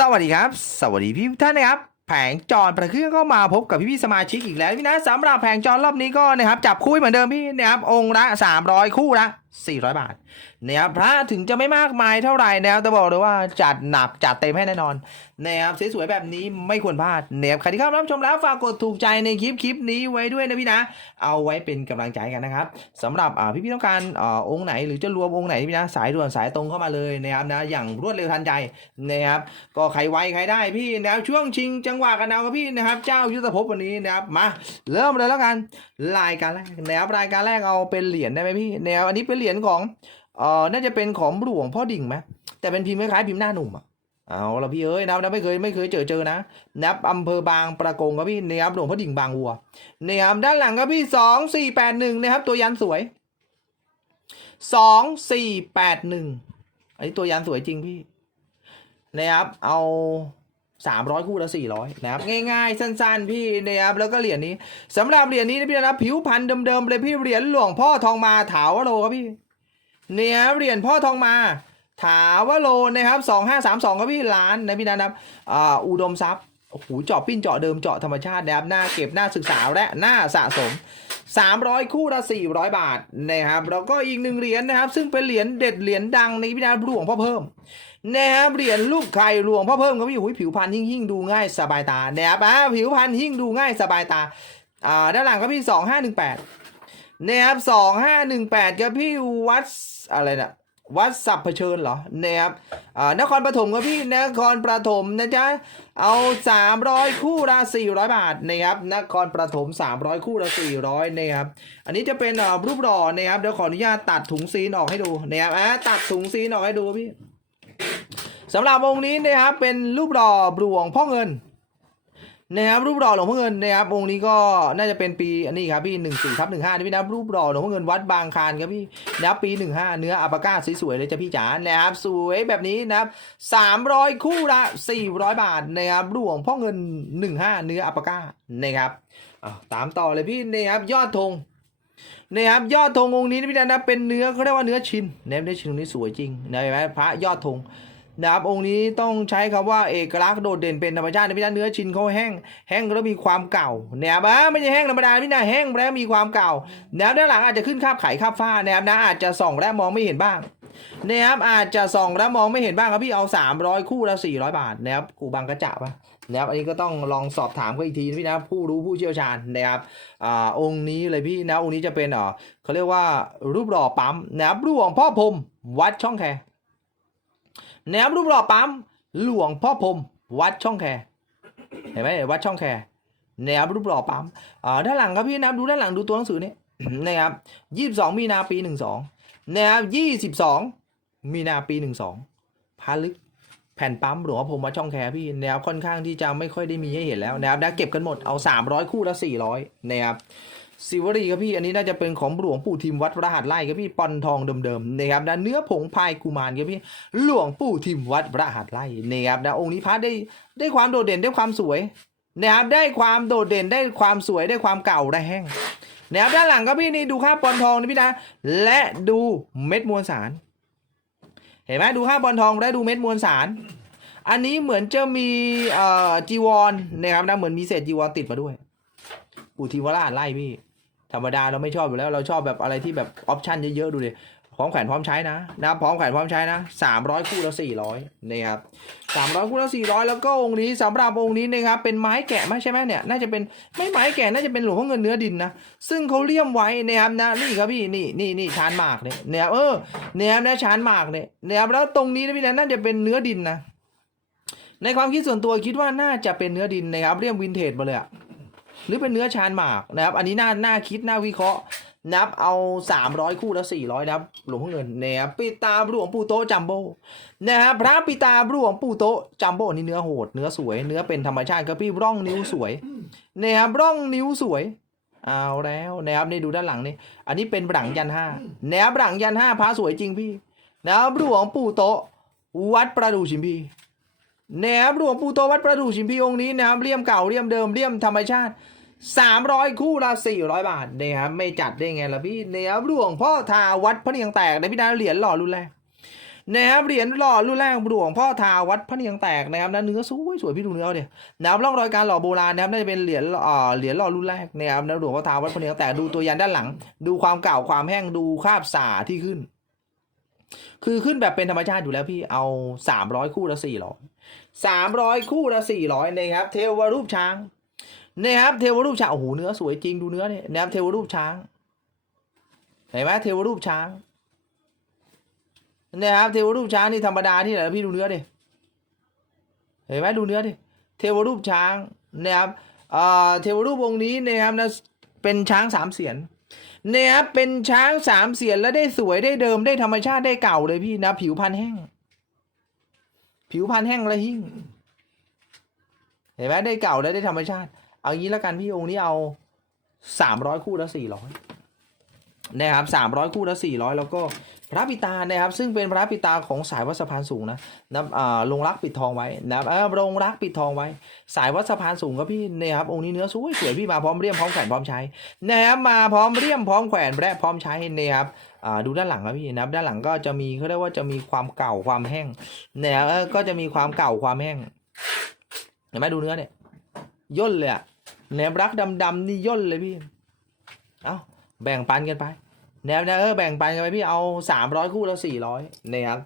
สวัสดีครับ สวัสดีพี่ท่านนะครับ แผงจรประเครื่องก็มาพบกับพี่พี่สมาชิกอีกแล้วพี่นะสำหรับแผงจรรอบนี้ก็นะครับจับคู่เหมือนเดิมพี่นะครับองค์ละ300 คู่ละ400 บาทนะครับพระถึงจะไม่มากมายเท่าไหร่นะครับแต่บอกเลยว่าจัดหนักจัดเต็มให้แน่นอนนะครับสวยๆแบบนี้ไม่ควรพลาดนะครับใครที่เข้ารับชมแล้วฝากกดถูกใจในคลิปคลิปนี้ไว้ด้วยนะพี่นะ เอาไว้เป็นกำลังใจกันนะครับสำหรับอ่าพี่ๆต้องการอ่าองค์ไหนหรือจะรวมองค์ไหนพี่นะสายด่วนสายตรงเข้ามาเลยนะครับนะอย่างรวดเร็วทันใจนะครับก็ใครไวใครได้พี่นะครับช่วงชิงจังหวะกันเอาครับพี่นะครับ เจ้ายุทธภพวันนี้นะครับมาเริ่มเลยแล้วกันรายการแรกนะครับรายการแรกเอาเป็นเหรียญได้ไหมพี่แนวอันนี้เป็นเหรียญของเอ่อน่าจะเป็นของหลวงพ่อดิ่งไหมแต่เป็นพิมพ์คล้ายๆพิมพ์หน้าหนุ่มอะเอาละพี่เอ้ยนะครับไม่เคยไม่เคยเจอเจอนะนับอำเภอบางประกงครับพี่นะครับหลวงพ่อดิ่งบางวัวนะครับด้านหลังครับพี่สองสี่แปดหนึ่งนะครับ ตัวยันสวยสองสี่แปดหนึ่งอันนี้ตัวยันสวยจริงพี่นะครับเอา สามร้อยคู่ละสี่ร้อยนะครับง่ายๆ สั้นๆ พี่นะครับแล้วก็เหรียญนี้สำหรับเหรียญนี้นะพี่นะผิวพันธุ์เดิมๆเลยพี่เหรียญหลวงพ่อทองมาถาวโรครับพี่เนี่ยครับเหรียญพ่อทองมาถาวโรนะครับสองห้าสามสองครับพี่ล้านนะพี่นะครับอ่าอุดมทรัพย์โอ้โหเจาะปิ้นเจาะเดิมเจาะธรรมชาตินะครับหน้าเก็บหน้าศึกษาและหน้าสะสม 300 คู่ละ400 บาทนะครับแล้วก็อีกหนึ่งเหรียญนะครับ ซึ่งเป็นเหรียญเด็ดเหรียญดังในพิธีหลวงพ่อเพิ่ม นะครับเหรียญรูปไข่หลวงพ่อเพิ่มครับพี่หุยผิวพรรณยิ่งยิ่งดูง่ายสบายตานะครับอ่าผิวพรรณยิ่งดูง่ายสบายตาอ่าด้านหลังครับพี่2518นะครับ2518ครับพี่วัดอะไรนะวัดสัพเผชิญเหรอนะครับอ่านครปฐมครับพี่นครปฐมนะจ๊ะเอา300คู่ละ400บาทนะครับนครปฐม300คู่ละ400นะครับอันนี้จะเป็นรูปหล่อนะครับเดี๋ยวขออนุญาตตัดถุงซีนออกให้ดูนะครับอะตัดถุงซีนออกให้ดูพี่ สำหรับองค์นี้นะครับเป็นรูปหล่อหลวงพ่อเงินนะครับรูปหล่อหลวงพ่อเงินนะครับองค์นี้ก็น่าจะเป็นปีอันนี้ครับพี่หนึ่งสี่ทับหนึ่งห้านี่พี่นะรูปหล่อหลวงพ่อเงินวัดบางคานครับพี่นะครับปีหนึ่งห้าเนื้ออัปปาก้าสวยๆเลยจ้ะพี่จ๋านะครับสวยแบบนี้นะครับสามร้อยคู่ละสี่ร้อยบาทนะครับหลวงพ่อเงินหนึ่งห้าเนื้ออัปปาก้านะครับตามต่อเลยพี่นะครับยอดธงนะครับยอดธงองค์นี้นะพี่นะเป็นเนื้อเขาเรียกว่าเนื้อชินนะครับเนื้อชินตรงนี้สวยจริงนะเห็นไหมพระยอดธง นะครับองค์นี้ต้องใช้คำว่าเอกลักษณ์โดดเด่นเป็นธรรมชาตินะพี่นะเนื้อชินเขาแห้ง แห้งแล้วมีความเก่านะครับอะไม่ใช่แห้งธรรมดาพี่นะแห้งแล้วมีความเก่านะครับด้านหลังอาจจะขึ้นคาบไข่คาบฟ้านะครับนะอาจจะส่องและมองไม่เห็นบ้างนะครับอาจจะส่องแล้วมองไม่เห็นบ้างครับพี่เอา 300 คู่ละ400 บาทนะครับกูบางกระจะปะนะครับอันนี้ก็ต้องลองสอบถามเขาอีกทีนะพี่นะผู้รู้ผู้เชี่ยวชาญนะครับอ่าองค์นี้เลยพี่นะองค์นี้จะเป็นเอ่อเขาเรียกว่ารูปหล่อปั๊มนะครับรูปหลวงพ่อพรมวัดช่องแค นะครับรูปหล่อปั๊มหลวงพ่อพรมวัดช่องแคเห็นไหมวัดช่องแคนะครับรูปหล่อปั๊มอ่าด้านหลังครับพี่นะดูด้านหลังดูตัวหนังสือนี่นะครับ22มีนาปี12นะครับยี่สิบสองมีนาปีหนึ่งสองพาลึกแผ่นปั๊มหลวงพ่อผมมาช่องแคพี่แนวค่อนข้างที่จะไม่ค่อยได้มีให้เห็นแล้วนะครับนะเก็บกันหมดเอา300คู่ละ400นะครับ สิวรีครับพี่อันนี้น่าจะเป็นของหลวงปู่ทิมวัดพระหัตถ์ไร่ครับพี่ปอนทองเดิมๆนะครับนะเนื้อผงพายกุมารครับพี่หลวงปู่ทิมวัดพระหัตถ์ไร่นะครับนะองค์นี้พระได้ได้ความโดดเด่นได้ความสวยนะครับได้ความโดดเด่นได้ความสวยได้ความเก่าได้แห้งนะครับด้านหลังครับพี่นี่ดูค่าปอนทองนะพี่นะและดูเม็ดมวลสาร เห็นไหมดูค่าปอนทองและดูเม็ดมวลสาร อันนี้เหมือนจะมีจีวรนะครับนะเหมือนมีเศษจีวรติดมาด้วยปู่ทีวราชไล่พี่ ธรรมดาเราไม่ชอบอยู่แล้วเราชอบแบบอะไรที่แบบออปชันเยอะๆดูดิพร้อมแขวนพร้อมใช้นะนะครับพร้อมแขวนพร้อมใช้นะสามร้อยคู่ละสี่ร้อยนะครับสามร้อยคู่ละสี่ร้อยแล้วก็องค์นี้สำหรับองค์นี้นะครับเป็นไม้แกะไหมใช่ไหมเนี่ยน่าจะเป็นไม่ไม้แกะน่าจะเป็นหลวงพ่อเงินเนื้อดินนะซึ่งเขาเลี่ยมไว้นะครับนะนี่ครับพี่นี่นี่นี่ชานหมากเนี่ยเนี่ยเออเนี่ยนะชานหมากเนี่ยเนี่ยแล้วตรงนี้นะพี่นะน่าจะเป็นเนื้อดินนะในความคิดส่วนตัวคิดว่าน่าจะเป็นเนื้อดินนะครับเรียมวินเทจมาเลยอะ หรือเป็นเนื้อชานหมากนะครับ อันนี้น่าน่าคิดน่าวิเคราะห์นับเอา 300 คู่แล้ว 400นะครับหลวงพ่อเงินนะครับปิตาหลวงปู่โตจัมโบ้นะครับพระปิตาหลวงปู่โตจัมโบ้นี่เนื้อโหดเนื้อสวย เนื้อเป็นธรรมชาติครับพี่ร่องนิ้วสวยนะครับร่องนิ้วสวยเอาแล้วนะครับนี่ดูด้านหลังนี่อันนี้เป็นบรังยันห้าแนวบรังยันห้าพระสวยจริงพี่นะครับหลวงปู่โตวัดประดูชิมพี แนวหลวงปู่โตวัดประดูชิมพีองค์นี้นะครับเลี่ยมเก่าเลี่ยมเดิมเลี่ยมธรรมชาติ 300 คู่ละ400 บาทนะครับไม่จัดได้ไงล่ะพี่แนวหลวงพ่อทาวัดพระเนียงแตกในพี่นาเหรียญหล่อรุ่นแรกนะครับเหรียญหล่อรุ่นแรกหลวงพ่อทาวัดพระเนียงแตกนะครับนะเนื้อสวยสวยพี่ดูเนื้อเนี่ยนะครับร่องรอยการหล่อโบราณนะครับน่าจะเป็นเหรียญอ่าเหรียญหล่อรุ่นแรกนะครับนะหลวงพ่อทาวัดพระเนียงแตกดูตัวยันด้านหลัง ดูความเก่าความแห้งดูคราบสาที่ขึ้น คือขึ้นแบบเป็นธรรมชาติอยู่แล้วพี่เอาสามร้อยคู่ละสี่ ร้อยสามร้อยคู่ละสี่ร้อยนะครับ เทวรูปช้างนะครับเทวรูปช้างโอ้โหเนื้อสวยจริงดูเนื้อเนี่ยนะครับเทวรูปช้างเห็นไหมเทวรูปช้างนะครับเทวรูปช้างนี่ธรรมดาที่ไหนพี่ดูเนื้อดิเห็นไหมดูเนื้อดิเทวรูปช้างนะครับเอ่อเทวรูปองค์นี้นะครับนะเป็นช้างสามเสียนเนี่ยครับเป็นช้างสามเสียนแล้วได้สวยได้เดิมได้ธรรมชาติได้เก่าเลยพี่นะผิวพันธุ์แห้ง ผิวพันธุ์แห้งและหิ่งเห็นไหมได้เก่าแล้วได้ธรรมชาติ เอางี้แล้วกันพี่องค์นี้เอาสามร้อยคู่แล้วสี่ร้อยนะครับสามร้อยคู่แล้วสี่ร้อยแล้วก็ พระปิตานะครับซึ่งเป็นพระปิตาของสายวัดสะพานสูงนะนะอ่าลงรักปิดทองไว้นะครับเออลงรักปิดทองไว้ สายวัดสะพานสูงครับพี่นะครับองค์นี้เนื้อสวยสวยพี่มาพร้อมเรียมพร้อมแขวนพร้อมใช้นะครับมาพร้อมเรียมพร้อมแขวนและพร้อมใช้นะครับอ่าดูด้านหลังครับพี่นะครับด้านหลังก็จะมีเขาเรียกว่าจะมีความเก่าความแห้งนะครับเออก็จะมีความเก่าความแห้งเห็นไหมดูเนื้อเนี่ยย่นเลยอะแหนบรักดำๆนี่ย่นเลยพี่ เอ้าแบ่งปันกันไป แนวนะเออแบ่งปันกันไปพี่เอาสามร้อยคู่แล้วสี่ร้อยนะครับ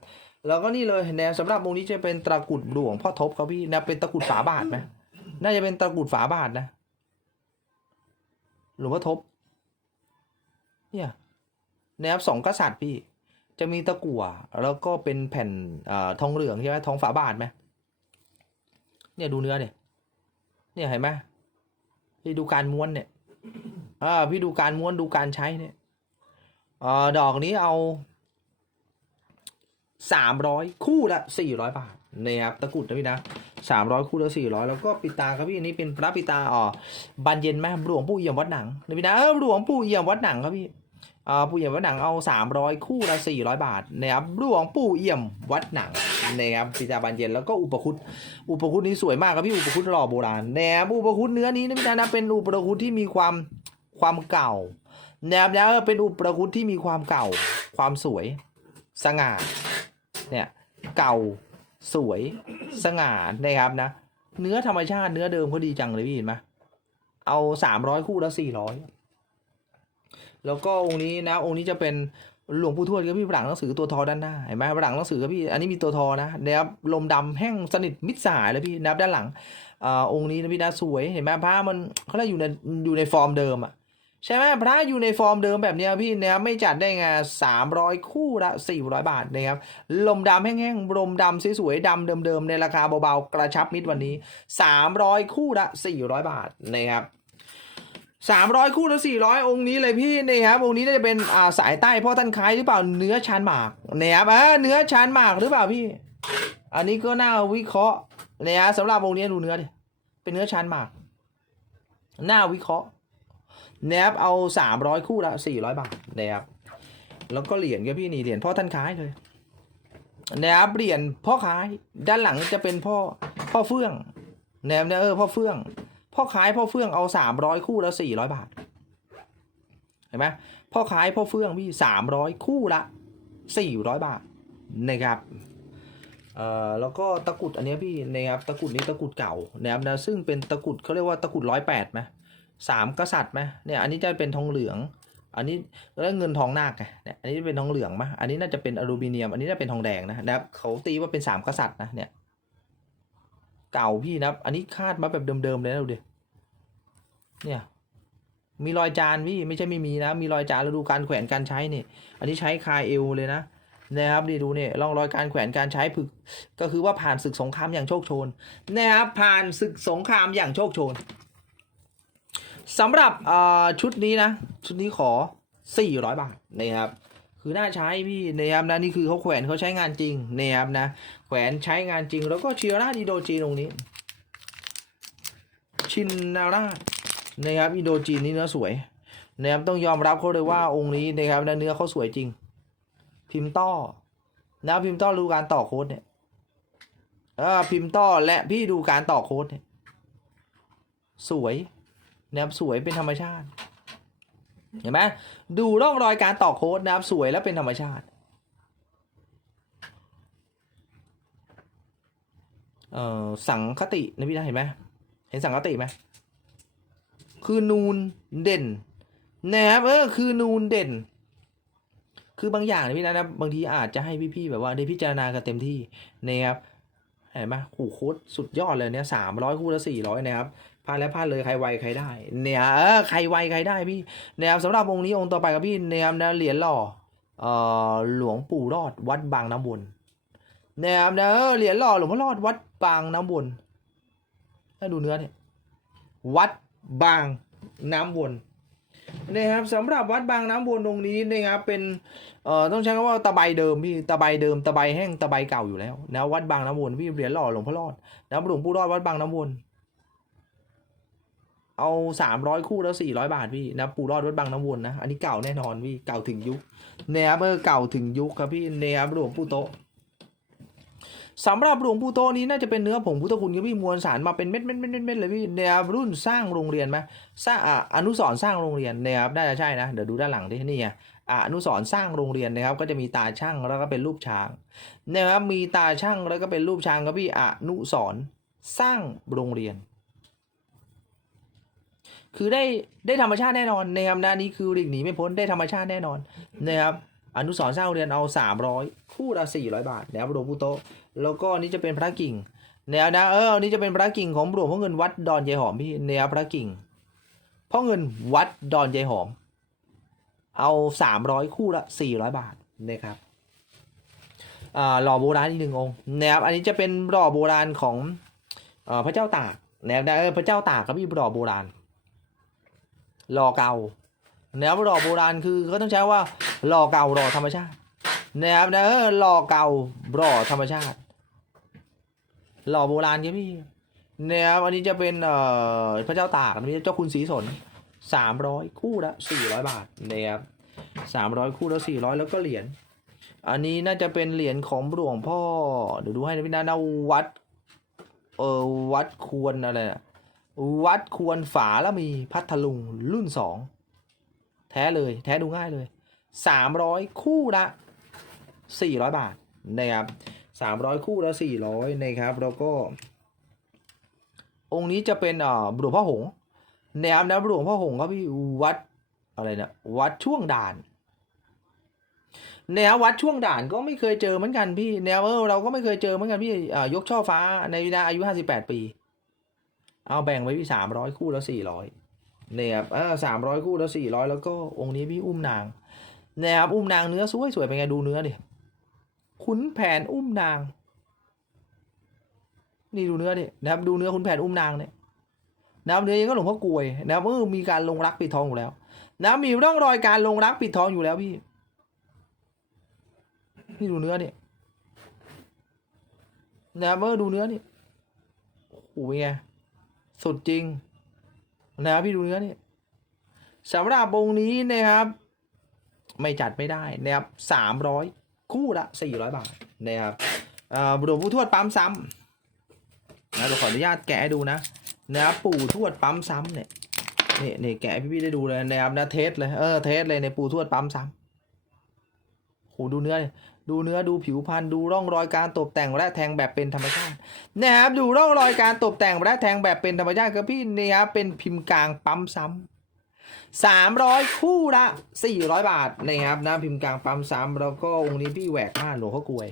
แล้วก็นี่เลยแนวสำหรับวงนี้จะเป็นตะกรุดหลวงพ่อทบครับพี่แนะเป็นตะกรุดฝาบาทไหมน่าจะเป็นตะกรุดฝาบาทนะหลวงพ่อทบ เนี่ยนะครับสองกษัตริย์พี่ จะมีตะกั่วแล้วก็เป็นแผ่นอ่อทองเหลืองใช่ไหมทองฝาบาทไหมเนี่ยดูเนื้อเนี่ยเนี่ยเห็นไหมพี่ดูการม้วนเนี่ยอ่าพี่ดูการม้วนดูการใช้เนี่ย เออดอกนี้เอาสามร้อยคู่ละสี่ร้อยบาทนะครับตะกุดนะพี่นะสามร้อยคู่ละสี่ร้อยแล้วก็ปิตาครับพี่อันนี้เป็นพระปิตาอ๋อบานเย็นไหมหลวงปู่เอี่ยมวัดหนังนะพี่นะเออหลวงปู่เอี่ยมวัดหนังครับพี่อ่าปู่เอี่ยมวัดหนังเอา300คู่ละ400บาทนะครับหลวงปู่เอี่ยมวัดหนังนะครับปิตาบานเย็นแล้วก็อุปคุตอุปคุตนี้สวยมากครับพี่อุปคุตหล่อโบราณนะครับอุปคุตเนื้อนี้นะพี่นะเป็นอุปคุตที่มีความความเก่า นะครับแล้เป็นอุปคุตที่มีความเก่า ความสวย สง่า เนี่ย เก่า สวย สง่า นะครับนะ เนื้อธรรมชาติ เนื้อเดิมเขาดีจังเลยพี่เห็นไหมเอา300คู่และ400แล้วก็องค์นี้นะ องค์นี้จะเป็นหลวงปู่ทวดครับพี่ผนังหนังสือตัวทอด้านหน้าเห็นไหมผนังหนังสือครับพี่อันนี้มีตัวทอนะนะครับลมดำแห้งสนิทมิดสายเลยพี่นะครับด้านหลังอ่าองค์นี้นะพี่นะสวยเห็นไหมพระมันเขาเรียกอยู่ในอยู่ในฟอร์มเดิมอะ ใช่ไหมพระอยู่ในฟอร์มเดิมแบบนี้พี่นะครับไม่จัดได้ไงสามร้อยคู่ละสี่ร้อยบาทนะครับลมดำแห้งๆลมดำสวยๆดำเดิมๆในราคาเบาๆกระชับมิตรวันนี้สามร้อยคู่ละสี่ร้อยบาทนะครับสามร้อยคู่ล้วสี่ร้อยองค์นี้เลยพี่นี่ครับองค์นี้น่าจะเป็นอ่าสายใต้พ่อท่านคล้ายหรือเปล่าเนื้อชานหมากนี่ยครับเออเนื้อชานหมากหรือเปล่าพี่ อันนี้ก็น่าวิเคราะห์นี่ยฮะสำหรับองค์นี้ดูเนื้อดิเป็นเนื้อชานหมากน่าวิเคราะห์ นี่ยครับเอาสามร้อยคู่ละสี่ร้อยบาทนี่ยครับแล้วก็เหรียญครับพี่นี่เหรียญพ่อท่านค้ายเลยนี่ยครับเหรียญพ่อค้ายด้านหลังจะเป็นพ่อพ่อเฟื่องนี่ยครับเนี่ยเออพ่อเฟื่อง พ่อขายพ่อเฟื่องเอาสามร้อยคู่ละสี่ร้อยบาทเห็นไหมพ่อขายพ่อเฟื่องพี่สามร้อยคู่ละสี่ร้อยบาทนะครับเอ่อแล้วก็ตะกรุดอันนี้พี่นะครับตะกรุดนี้ตะกรุดเก่านะครับนะซึ่งเป็นตะกรุดเขาเรียกว่าตะกรุดร้อยแปดไหม สามกษัตริย์ไหมเนี่ยอันนี้จะเป็นทองเหลือง อันนี้แล้วเงินทองนาคไงเนี่ยอันนี้เป็นทองเหลืองไหมอันนี้น่าจะเป็นอลูมิเนียม อันนี้น่าเป็นทองแดงนะนะครับเขาตีว่าเป็นสามกษัตริย์นะเนี่ยเก่าพี่นะอันนี้คาดมาแบบเดิมๆเลยนะดูดิเนี่ยมีรอยจานพี่ไม่ใช่ไม่มีนะ มีรอยจานแล้วดูการแขวนการใช้เนี่ยอันนี้ใช้คายเอลเลยนะนะครับดีดูเนี่ยร่องรอยการแขวนการใช้ผึก ก็คือว่าผ่านศึกสงครามอย่างโชคโชนนะครับผ่านศึกสงครามอย่างโชคโชน สำหรับชุดนี้นะ ชุดนี้ขอ 400 บาทนะครับคือน่าใช้พี่นะครับนะนี่คือเขาแขวนเขาใช้งานจริงนะครับนะ แขวนใช้งานจริง แล้วก็เชียร่าดีโดจีนตรงนี้ ชินนารานะครับอินโดจีนนี่เนื้อสวยนะครับต้องยอมรับเขาเลยว่าองค์นี้นะครับนะเนื้อเขาสวยจริง พิมพ์ต้อนะพิมพ์ต้อดูการต่อโค้ดเนี่ยพิมพ์ต้อและพี่ดูการต่อโค้ดเนี่ยสวย นะครับสวยเป็นธรรมชาติเห็นไหมดูร่องรอยการต่อโค้ดนะครับสวยและเป็นธรรมชาติเอ่อสังคตินะพี่นะเห็นไหมเห็นสังคติไหมคือนูนเด่นนะครับเออคือนูนเด่น คือบางอย่างนะพี่นะนะบางทีอาจจะให้พี่ๆแบบว่าได้พิจารณากันเต็มที่นะครับเห็นไหมขู่โคตรสุดยอดเลยเนี่ยสามร้อยคู่ละสี่ร้อยนะครับ พลาดแล้วพลาดเลยใครไวใครได้ เนี่ยเออใครไวใครได้พี่นะครับสำหรับองค์นี้องค์ต่อไปกับพี่นะครับนะเหรียญหล่อเอ่อหลวงปู่รอดวัดบางน้ำวนนะครับนะเออเหรียญหล่อหลวงพ่อรอดวัดบางน้ำวนให้ดูเนื้อเนี่ยวัดบางน้ำวนนะครับสำหรับวัดบางน้ำวนตรงนี้นะครับเป็นเอ่อต้องใช้คำว่าตะไบเดิมพี่ตะไบเดิมตะไบแห้งตะไบเก่าอยู่แล้วนะวัดบางน้ำวนพี่เหรียญหล่อหลวงพ่อรอดนะหลวงปู่รอดวัดบางน้ำวน เอาสามร้อยคู่แล้วสี่ร้อยบาทพี่นะปูรอดวัดบางน้ำวนนะอันนี้เก่าแน่นอนพี่เก่าถึงยุคเนียเบอร์เก่าถึงยุคครับพี่เนียหลวงปู่โตสำหรับหลวงปู่โตนี้น่าจะเป็นเนื้อผงพุทธคุณครับพี่มวลสารมาเป็นเม็ดเม็ดเม็ดเม็ดเม็ดเลยพี่เนียรุ่นสร้างโรงเรียนไหมสร้างอนุสรสร้างโรงเรียนเนียครับน่าจะใช่นะเดี๋ยวดูด้านหลังดินี่ไงอะอนุสรสร้างโรงเรียนนะครับก็จะมีตาช่างแล้วก็เป็นรูปช้างนะครับมีตาช่างแล้วก็เป็นรูปช้างครับพี่อนุสรสร้างโรงเรียน คือได้ได้ธรรมชาติแน่นอนนะครับนะนี่คือหลีกหนีไม่พ้นได้ธรรมชาติแน่นอนนะครับอนุสรณ์สร้างเรียนเอา 300 คู่ละ400 บาทนะครับหลวงปู่โตแล้วก็นี่จะเป็นพระกิ่งแนวนะเออนี่จะเป็นพระกิ่งของหลวงพ่อเงินวัดดอนยายหอมพี่แนวพระกิ่งพ่อเงินวัดดอนยายหอม เอาสามร้อยคู่ละสี่ร้อยบาทนะครับอ่าหล่อโบราณอีกหนึ่งองค์นะครับอันนี้จะเป็นหล่อโบราณของอ่อพระเจ้าตากนะครับเออพระเจ้าตากครับพี่หล่อโบราณ หล่อเก่านะครับหล่อโบราณคือเขาต้องใช้ว่าหล่อเก่าหล่อธรรมชาตินะครับนะหล่อเก่าหล่อธรรมชาติ หล่อโบราณครับพี่นะครับอันนี้จะเป็นเอ่อพระเจ้าตากนนี้เจ้าคุณศรีสนสามร้อยคู่ละสี่ร้อยบาทนะครับสามร้อยคู่ละสี่ร้อยแล้วก็เหรียญอันนี้น่าจะเป็นเหรียญของหลวงพ่อเดี๋ยวดูให้นะพี่นานาวัดเออวัดควรอะไรนะ วัดควรฝาแล้วมีพัทลุงรุ่นสองแท้เลยแท้ดูง่ายเลยสามร้อยคู่ละสี่ร้อยบาทนะครับสามร้อยคู่ละสี่ร้อยนะครับ แล้วก็ องค์นี้จะเป็นอ่อหลวงพ่อหงส์แนวน้ำหลวงพ่อหงส์ครับพี่วัดอะไรนะวัดช่วงด่านแนววัดช่วงด่านก็ไม่เคยเจอเหมือนกันพี่แนวเออเราก็ไม่เคยเจอเหมือนกันพี่ยกช่อฟ้าในวินาอายุห้าสิบแปดปี เอาแบ่งไว้พี่สามร้อยคู่แล้วสี่ร้อยเนี่ยครับสามร้อยคู่แล้วสี่ร้อยแล้วก็องค์นี้พี่อุ้มนางนะครับอุ้มนางเนื้อสวยสวยเป็นไงดูเนื้อดิขุนแผนอุ้มนาง นี่ดูเนื้อดินะครับดูเนื้อขุนแผนอุ้มนางเนี่ยนะครับเนื้อเองก็หลวงพ่อกลวยนะครับเออมีการลงรักปิดทองอยู่แล้วนะมีร่องรอยการลงรักปิดทองอยู่แล้วพี่ นี่ดูเนื้อเนี่ยนะครับเออดูเนื้อนี่โอ้โหเป็นไง สุดจริง นะครับพี่ดูเนื้อนี่สำหรับองนี้นะครับ ไม่จัดไม่ได้นะครับสามร้อยคู่ละสี่ร้อยบาทนะครับอ่อหลวงปู่ทวดปั๊มซ้ำนะเดี๋ยวขออนุญาตแกะให้ดูนะนะครับปู่ทวดปั๊มซ้ำเนี่ยนี่นี่แกะให้พี่ได้ดูเลยนะครับนะเทสเลยเออเทสเลยในปู่ทวดปั๊มซ้ำโหดูเนื้อดิ ดูเนื้อดูผิวพรรณดูร่องรอยการตกแต่งและแทงแบบเป็นธรรมชาตินะครับดูร่องรอยการตกแต่งและแทงแบบเป็นธรรมชาติครับพี่นี่ครับเป็นพิมพ์กลางปั๊มซ้ำสามร้อยคู่ละสี่ร้อยบาทนะครับนะพิมพ์กลางปั๊มซ้ำแล้วก็องค์นี้พี่แหวกม่านหลวงพ่อกลวย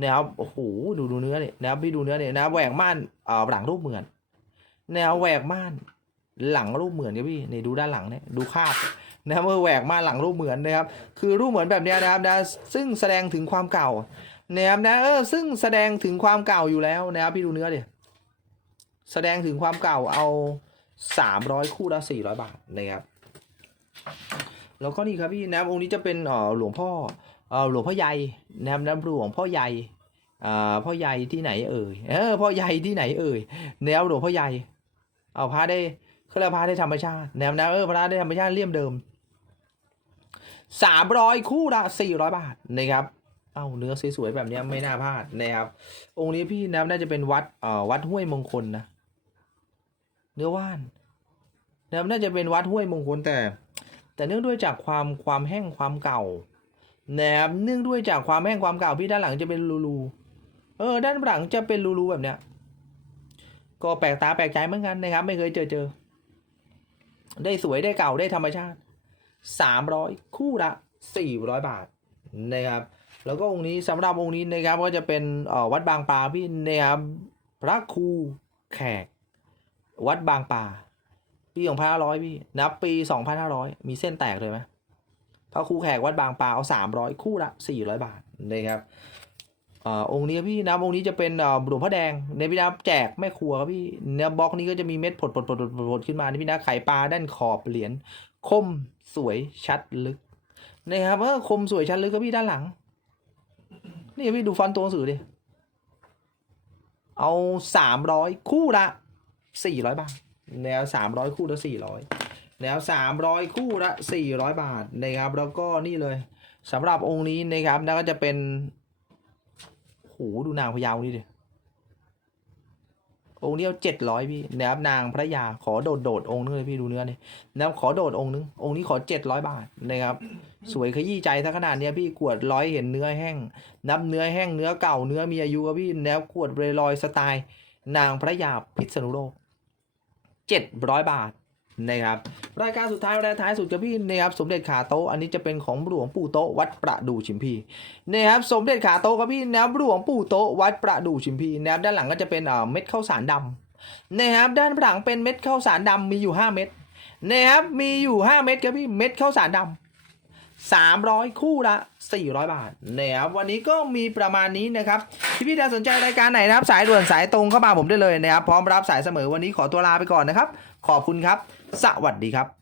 นะครับโอ้โหดูดูเนื้อเนี่ยนะครับพี่ดูเนื้อเนี่ยนะแหวกม่านเอ่อหลังรูปเหมือนแนวแหวกม่านหลังรูปเหมือนครับพี่นี่ดูด้านหลังเนี่ยดูคาบ นะครับเมื่อแหวกมาหลังรูปเหมือนนะครับคือรูปเหมือนแบบนี้นะครับนะซึ่งแสดงถึงความเก่านะครับนะเออซึ่งแสดงถึงความเก่าอยู่แล้วนะครับพี่ดูเนื้อดิแสดงถึงความเก่าเอาสามร้อยคู่ละสี่ร้อยบาทนะครับแล้วก็นี่ครับพี่นะครับองค์นี้จะเป็นออหลวงพ่อเออหลวงพ่อใหญ่นะครับนะหลวงพ่อใหญ่อ่าพ่อใหญ่ที่ไหนเอ่ยเออพ่อใหญ่ที่ไหนเอ่ยแนวหลวงพ่อใหญ่เอาพระได้เขาเรียกพระได้ธรรมชาติแนวนวเออพระได้ธรรมชาติเลี่ยมเดิม สามร้อยคู่ละสี่ร้อยบาทนะครับเอาเนื้อสวยๆแบบเนี้ยไม่น่าพลาดนะครับ องค์นี้พี่แนวน่าจะเป็นวัดเอ่อวัดห้วยมงคลนะ เนื้อว่านแนวน่าจะเป็นวัดห้วยมงคลแต่ แต่เนื่องด้วยจากความความแห้งความเก่านะครับเนื่องด้วยจากความแห้งความเก่าพี่ด้านหลังจะเป็นรูรูเออ ด้านหลังจะเป็นรูๆแบบเนี้ยก็แปลกตาแปลกใจเหมือนกันนะครับ ไม่เคยเจอเจอ ได้สวยได้เก่าได้ธรรมชาติ สามร้อยคู่ละสี่ร้อยบาทนะครับ แล้วก็องค์นี้สำหรับองค์นี้นะครับก็จะเป็นวัดบางปลาพี่นะครับพระครูแขก วัดบางปลาปีสองพันห้าร้อยพี่นับปีสองพันห้าร้อยมีเส้นแตกเลยไหมพระครูแขกวัดบางปลาเอาสามร้อยคู่ละสี่ร้อยบาทนะครับอองค์นี้พี่นับองค์นี้จะเป็นหลวงพ่อแดงในพี่นับแจกแม่ครัวครับพี่เนื้อบล็อกนี้ก็จะมีเม็ดผดผดผดผดผดขึ้นมานี่พี่นะไข่ปลาด้านขอบเหรียญ คมสวยชัดลึกนะครับเออคมสวยชัดลึกครับพี่ด้านหลัง นี่พี่ดูฟอนต์ตัวหนังสือดิเอาสามร้อยคู่ละสี่ร้อยบาทแนวสามร้อยคู่ละสี่ร้อยแนวสามร้อยคู่ละสี่ร้อยบาทนะครับแล้วก็นี่เลยสำหรับองค์นี้นะครับนั่นก็จะเป็นโหดูนางพญาวนี่ดิ องค์เดียวเจ็ดร้อยพี่นะครับนางพระยาขอโดดโดดองค์นึงเลยพี่ดูเนื้อนี่นะครับขอโดดองค์นึงองค์นี้ขอเจ็ดร้อยบาทนะครับ สวยขยี้ใจถ้าขนาดเนี้ยพี่กวดร้อยเห็นเนื้อแห้ง นับเนื้อแห้งเนื้อเก่าเนื้อมีอายุครับพี่แนวกวดเรลอยสไตล์ นางพระยาพิษณุโลกเจ็ดร้อยบาท นะครับรายการสุดท้ายรายท้ายสุดกับพี่นะครับสมเด็จขาโตะอันนี้จะเป็นของหลวงปู่โตะวัดประดู่ชิมพีนะครับสมเด็จขาโตะครับพี่แนวหลวงปู่โตะวัดประดู่ชิมพีแนวด้านหลังก็จะเป็นเอ่อเม็ดข้าวสารดำนะครับด้านหลังเป็นเม็ดข้าวสารดำมีอยู่ 5 เม็ดนะครับมีอยู่ 5 เม็ดครับพี่เม็ดข้าวสารดำ300 คู่ละ 400 บาทนะครับวันนี้ก็มีประมาณนี้นะครับที่พี่ถ้าสนใจรายการไหนนะครับ สายด่วนสายตรงเข้ามาผมได้เลยนะครับ พร้อมรับสายเสมอวันนี้ขอตัวลาไปก่อนนะครับ ขอบคุณครับ สวัสดีครับ